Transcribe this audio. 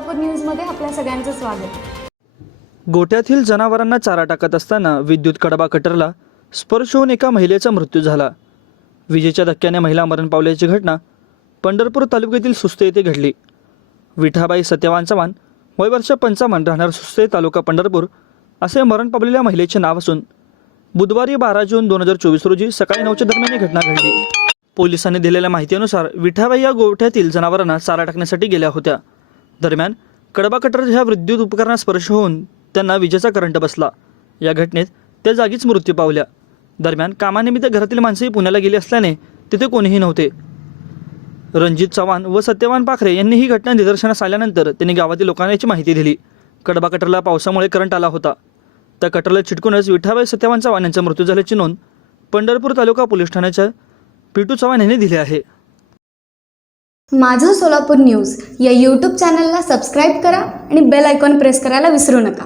सोलापूर न्यूजमध्ये आपल्या सगळ्यांचं स्वागत। गोठ्यातील जनावरांना चारा टाकत असताना विद्युत कडबा कटरला स्पर्श होऊन एका महिलेचा मृत्यू झाला। विजेच्या धक्क्याने महिला मरण पावल्याची घटना पंढरपूर तालुक्यातील सुस्ते येथे घडली। विठाबाई सत्यवान चव्हाण वय वर्ष 55 राहणार सुस्ते तालुका पंढरपूर असे मरण पावलेल्या महिलेचे नाव असून बुधवारी 12 जून 2024 रोजी सकाळी 9च्या दरम्यान ही घटना घडली। पोलिसांनी दिलेल्या माहितीनुसार विठाबाई या गोठ्यातील जनावरांना चारा टाकण्यासाठी गेल्या होत्या। दरम्यान कडबा कटर ह्या विद्युत उपकरणात स्पर्श होऊन त्यांना विजेचा करंट बसला। या घटनेत त्या जागीच मृत्यू पावल्या। दरम्यान कामानिमित्त घरातील माणसेही पुण्याला गेली असल्याने तिथे कोणीही नव्हते। रणजित चव्हाण व सत्यवान पाखरे यांनी ही घटना निदर्शनास आल्यानंतर त्यांनी गावातील लोकांना याची माहिती दिली। कडबा कटरला पावसामुळे करंट आला होता। त्या कटरला चिटकूनच विठाबाई सत्यवान चव्हाण यांचा मृत्यू झाल्याची नोंद पंढरपूर तालुका पोलीस ठाण्याच्या पिटू चव्हाण यांनी दिली आहे। माझं सोलापूर न्यूज या यूट्यूब चॅनलला सबस्क्राईब करा आणि बेल आयकॉन प्रेस करायला विसरू नका।